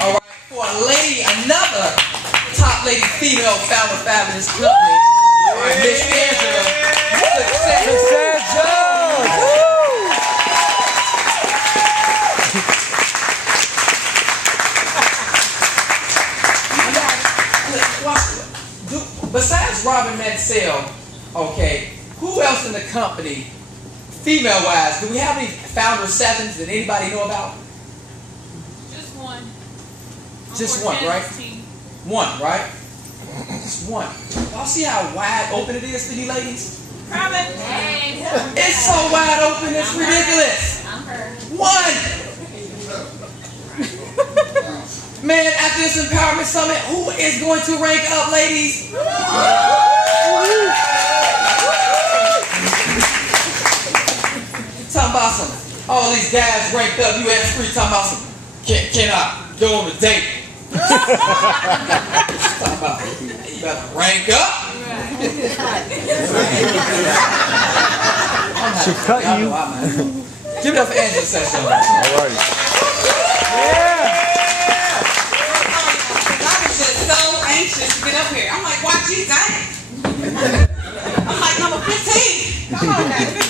All right, for a lady, another top lady female founder fabulous company. All right, Miss Angela. Success Jones. Besides Robin Mansell, okay, who else in the company, female-wise, do we have any founder sevens that anybody know about? Just one. Just one, right? One, right? Just one. Y'all see how wide open it is for you ladies? It's so wide open, it's ridiculous. One. Man, at this empowerment summit, who is going to rank up, ladies? Talking about some, all these guys ranked up, you ask free, talking about some, can I go on a date? Talking about, you better rank up. She cut you. Give it up for Angela Session. All right. Yeah. Anxious to get up here. I'm like, YG, dang. I'm like number 15. Come on, baby.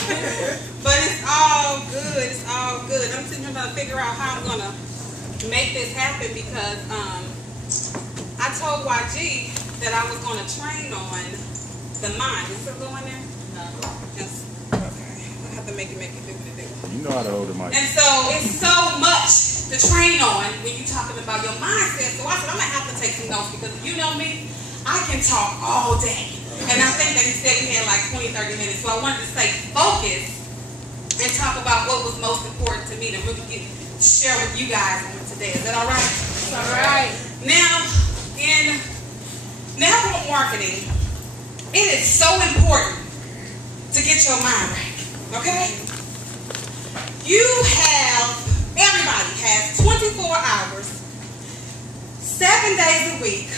But it's all good. It's all good. I'm sitting here trying to figure out how I'm gonna make this happen because I told YG that I was gonna train on the mind. Is it going there? No. Yes. Okay. I have to make it do what it do. You know how to hold the mic. And so it's so much to train on when you're talking about your mindset. So I said, I'm going to have to take some notes because you know me, I can talk all day. And I think that he said we had like 20, 30 minutes. So I wanted to stay focused and talk about what was most important to me to really share with you guys on today. Is that all right? That's all right. Now, in network marketing, it is so important to get your mind right. Okay? Everybody has 24 hours, 7 days a week,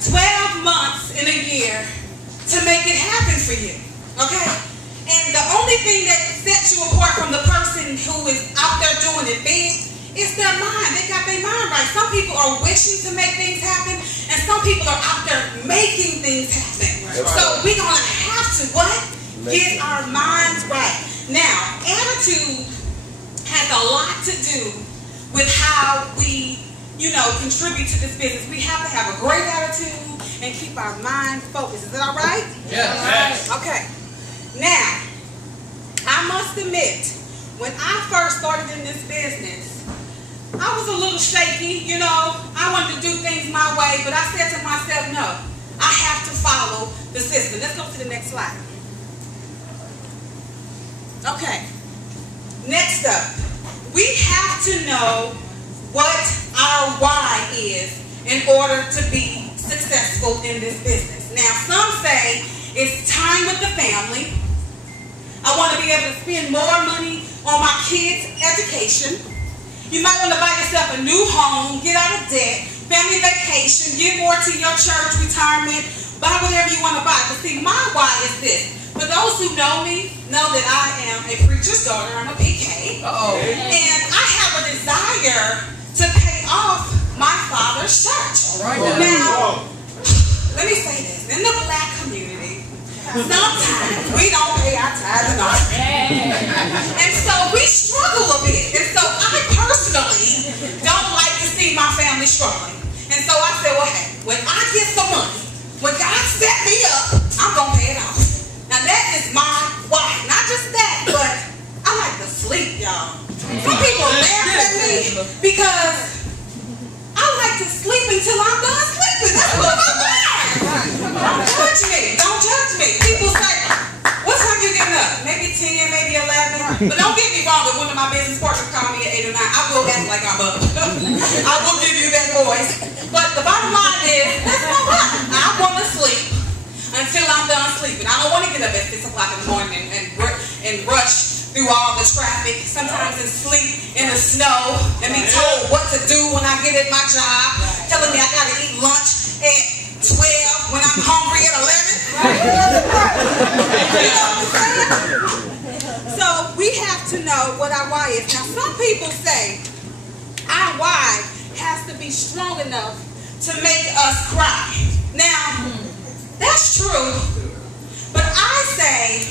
12 months in a year to make it happen for you, okay? And the only thing that sets you apart from the person who is out there doing it big is their mind. They got their mind right. Some people are wishing to make things happen, and some people are out there making things happen. Right. So we're going to have to, what? Get our minds right. Now, attitude has a lot to do with how we, contribute to this business. We have to have a great attitude and keep our mind focused. Is that all right? Yes. Okay. Now, I must admit, when I first started in this business, I was a little shaky, I wanted to do things my way, but I said to myself, no, I have to follow the system. Let's go to the next slide. Okay. Next up, we have to know what our why is in order to be successful in this business. Now, some say it's time with the family. I want to be able to spend more money on my kids' education. You might want to buy yourself a new home, get out of debt, family vacation, give more to your church, retirement, buy whatever you want to buy. But see, my why is this. For those who know me, know that I am a preacher's daughter. I'm a PK. And I have a desire to pay off my father's church. All right, now, let me say this. In the black community, sometimes we don't pay our tithes and offerings. And so we struggle a bit. And so I personally don't like to see my family struggling. And so I said, well, hey, when I get some money, when God set me up, I'm going to pay it off. Now that is my why. Not just that, but I like to sleep, y'all. Some people laugh at me because I like to sleep until I'm done sleeping. That's what I'm like. Don't judge me. Don't judge me. People say, what time you getting up? Maybe 10, maybe 11. But don't get me wrong, if one of my business partners call me at 8 or 9, I will act like I'm up. I will give you that voice. But the bottom line is, that's my why. I want to sleep until I'm done sleeping. I don't want to get up at 6 o'clock in the morning and rush through all the traffic, sometimes in sleep, in the snow, and be told what to do when I get at my job, telling me I got to eat lunch at 12 when I'm hungry at 11. You know what I'm saying? So we have to know what our why is. Now, some people say our why has to be strong enough to make us cry. Now, that's true, but I say,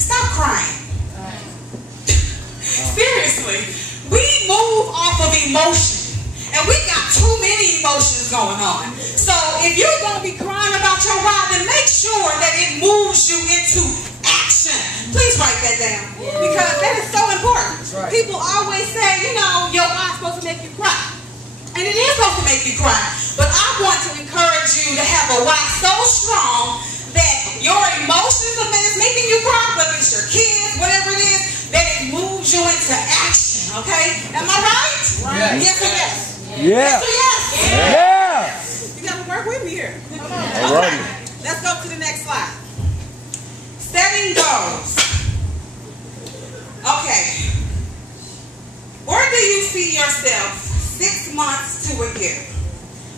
stop crying. Seriously, we move off of emotion, and we got too many emotions going on. So if you're going to be crying about your ride, then make sure that it moves you into action. Please write that down, because that is so important. Right. People always say, you know, your ride's supposed to make you cry. And it is supposed to make you cry. But I want to encourage you to have a why so strong that your emotions of it is making you cry, whether it's your kids, whatever it is, that it moves you into action, okay? Am I right? Yes. Yes or yes? Yeah. Yes or yes? Yeah. You got to work with me here. All righty. Let's go to the next slide. Setting goals. Okay. Where do you see yourself 6 months to a year?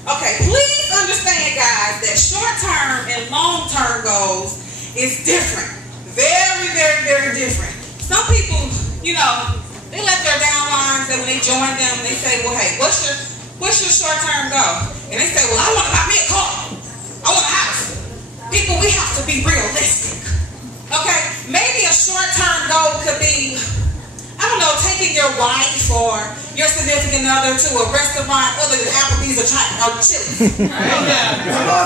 Okay, please understand, guys, that short-term and long-term goals is different. Very, very, very different. Some people, you know, they let their downlines, and when they join them, they say, well, hey, what's your short-term goal? And they say, well, I want to buy me a car. I want a house. People, we have to be realistic. Okay? Maybe a short-term goal could be, I don't know, taking your wife or your significant other to a restaurant other than Applebee's or Chili's.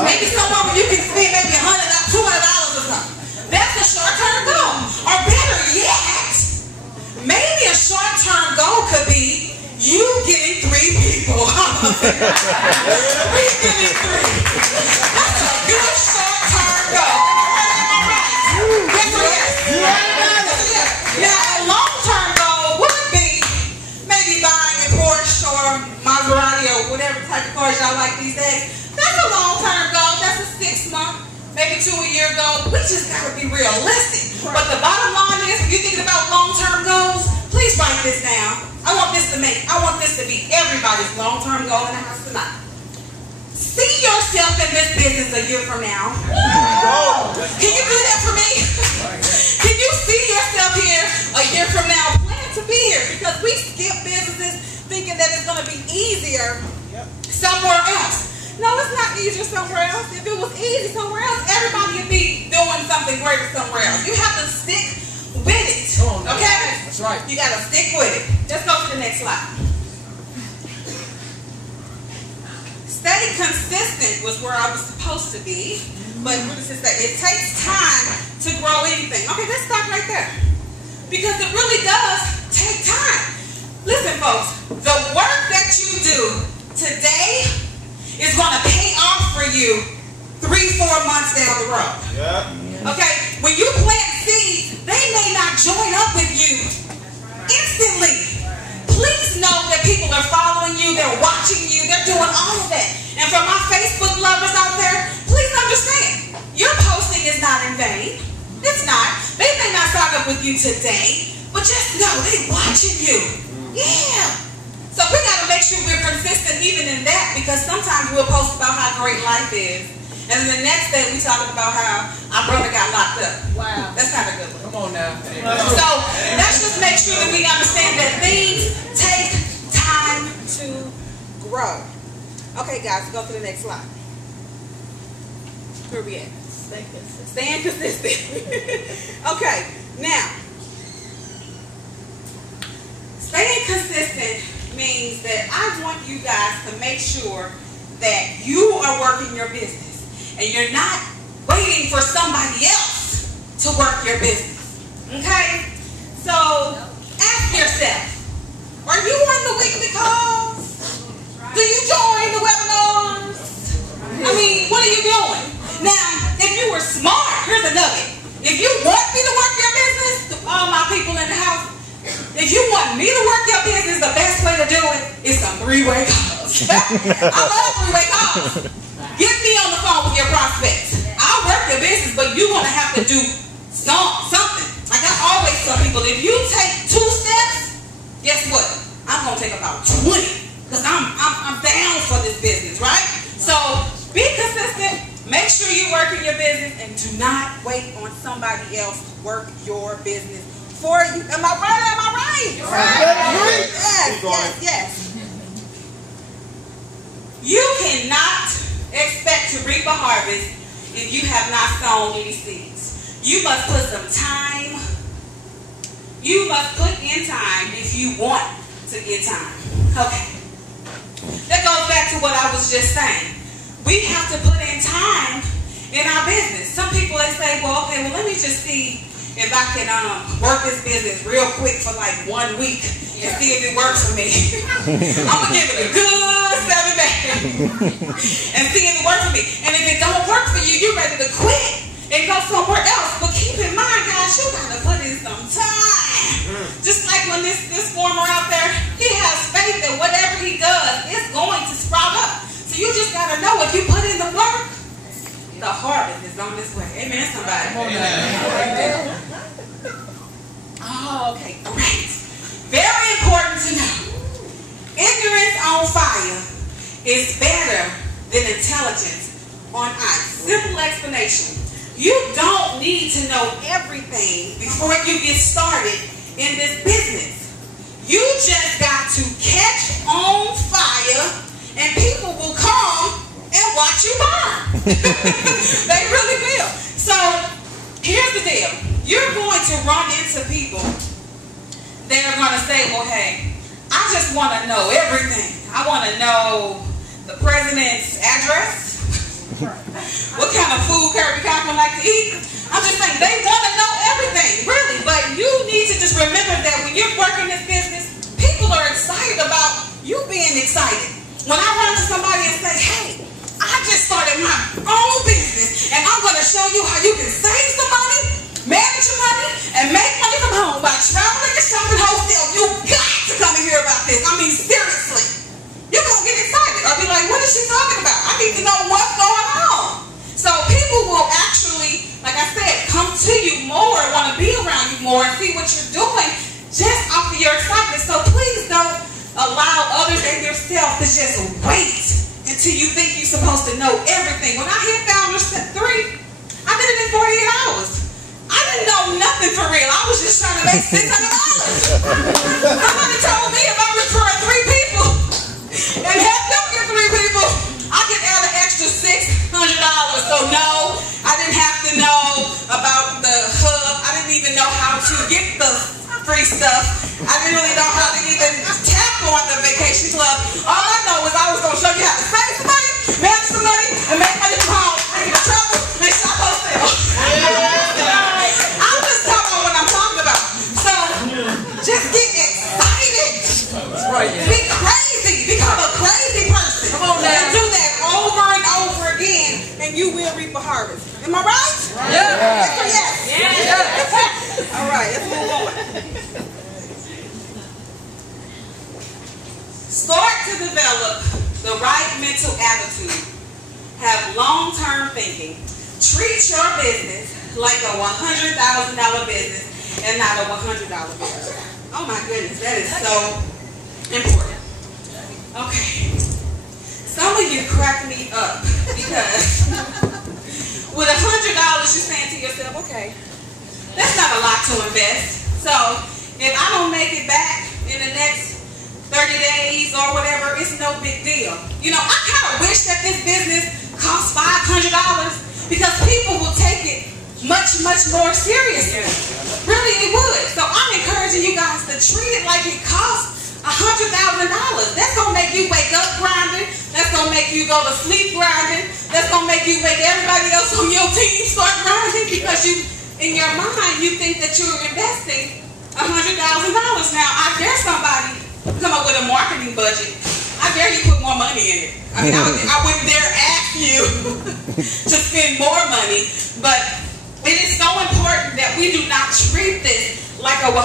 Maybe somewhere where you can spend maybe $100, $200 or something. That's a short-term goal. Or better yet, maybe a short-term goal could be you getting 3 people. We getting 3. That's a good short-term goal. Yes or yes? Now, a long-term goal would be maybe buying a Porsche or Maserati or whatever type of cars y'all like these days. That's a long-term goal. That's a 6-month, maybe 2-year goal. We just got to be realistic. But the bottom line is, if you're thinking about long-term goals, please write this down. I want this to be everybody's long-term goal in the house tonight. See yourself in this business a year from now. Can you do that for me? Can you see yourself here a year from now? Plan to be here, because we skip businesses thinking that it's going to be easier somewhere else. No, it's not easier somewhere else. If it was easy somewhere else, everybody would be doing something greater somewhere else. You have to stick with it. Okay? That's right. You got to stick with it. Let's go to the next slide. Stay consistent was where I was supposed to be, but what does it say? It takes time to grow anything. Okay, let's stop right there, because it really does take time. Listen, folks, the work that you do today is going to pay off for you 3-4 months down the road. Okay, when you plant seeds, they may not join up with you instantly. Please know that people are following you, they're watching you, they're doing all of that. And for my Facebook lovers out there, please understand, your posting is not in vain. It's not. They may not sign up with you today, but just know they're watching you. Yeah. So we got to make sure we're consistent even in that, because sometimes we'll post about how great life is, and then the next day we talk about how our brother got locked up. Wow. That's not a good one. Come on now. So let's just make sure that we understand that things take time to grow. Okay, guys, go to the next slide. Where we at? Staying consistent. Okay, now, staying consistent means that I want you guys to make sure that you are working your business and you're not waiting for somebody else to work your business. Okay? So, ask yourself, are you on the weekly calls? Do you join the webinars? I mean, what are you doing? Now, if you were smart, here's a nugget. If you want me to work your business, to all my people in the house, if you want me to work your business, the best way to do it is some 3-way calls. I love 3-way calls. Get me on the phone with your prospects. I'll work your business, but you're going to have to do something. Like I always tell people, if you take 2 steps, guess what? I'm going to take about 20. Because I'm down for this business, right? So be consistent. Make sure you're working your business, and do not wait on somebody else to work your business for you. Am I right? Am I right? Right. Yes. cannot expect to reap a harvest if you have not sown any seeds. You must put some time. You must put in time if you want to get time. Okay. That goes back to what I was just saying. We have to put in time in our business. Some people, they say, well, okay, well, let me just see if I can work this business real quick for like 1 week and see if it works for me. I'm going to give it a good 7 days and see if it works for me. And if it don't work for you, you're ready to quit and go somewhere else. But keep in mind, guys, you got to put in some time. Just like when this farmer out there, he has faith that whatever he does is going to sprout up. So you just got to know if you put in the work, the harvest is on its way. Amen, somebody. Amen. Oh, okay, great. Very important to know. Ignorance on fire is better than intelligence on ice. Simple explanation. You don't need to know everything before you get started in this business. You just got to catch on fire and people will come and watch you burn. They really will. So here's the deal. You're going to run into people that are going to say, well, hey, I just want to know everything. I want to know the president's address, what kind of food Kirby Cochran like to eat. I'm just saying, they want to know everything, really. But you need to just remember that when you're working this business, people are excited about you being excited. When I run to somebody and say, hey, I just started my own business, and I'm going to show you how you can save some money, manage your money, and make money from home by traveling and shopping wholesale. You got to come and hear about this. I mean, seriously. You're going to get excited. I'll be like, what is she talking about? I need to know what's going on. So people will actually, like I said, come to you more, want to be around you more, and see what you're doing just off of your excitement. So please don't allow others and yourself to just wait until you think you're supposed to know everything. When I hit Founders 3, I did it in 48 hours. I didn't know nothing for real. I was just trying to make $600. Somebody told me if I refer 3 people and help them get 3 people, I could add an extra $600. So no, I didn't have to know about the hub. I didn't even know how to get the free stuff. I didn't really know how to even tap on the vacation club. All I know is I was going to show you how to save some money, manage some money, and make money from home. And travel, and shop wholesale. I'm just talking about what I'm talking about. So just get excited. That's right. Yeah. Be crazy. Become a crazy person. Come on now. And do that over and over again, and you will reap a harvest. Am I right? Yeah. Yes. Yeah. All right, let's move on. Start to develop the right mental attitude. Have long-term thinking. Treat your business like a $100,000 business and not a $100 business. Oh my goodness, that is so important. Okay. Some of you crack me up because with $100 you're saying to yourself, okay, that's not a lot to invest. So if I don't make it back in the next 30 days or whatever, it's no big deal. You know, I kind of wish that this business costs $500 because people will take it much, much more seriously. Really, it would. So I'm encouraging you guys to treat it like it costs $100,000. That's going to make you wake up grinding. That's going to make you go to sleep grinding. That's going to make you make everybody else on your team start grinding because you, in your mind, you think that you're investing $100,000. Now, I dare somebody come up with a marketing budget. I dare you put more money in it. I mean, I wouldn't dare ask you to spend more money, but it is so important that we do not treat this like a $100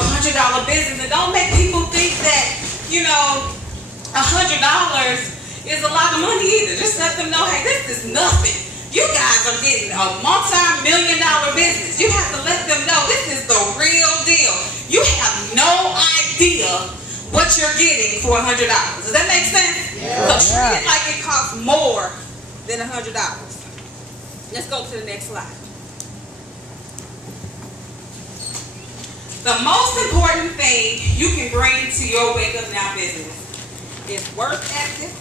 business. And don't make people think that, you know, $100 is a lot of money either. Just let them know, hey, this is nothing. You guys are getting a multi-million-dollar business. You have to let them know this is the real deal. You have no idea what you're getting for $100. Does that make sense? Yeah. So treat it like it costs more than $100. Let's go to the next slide. The most important thing you can bring to your Wake Up Now business is work ethic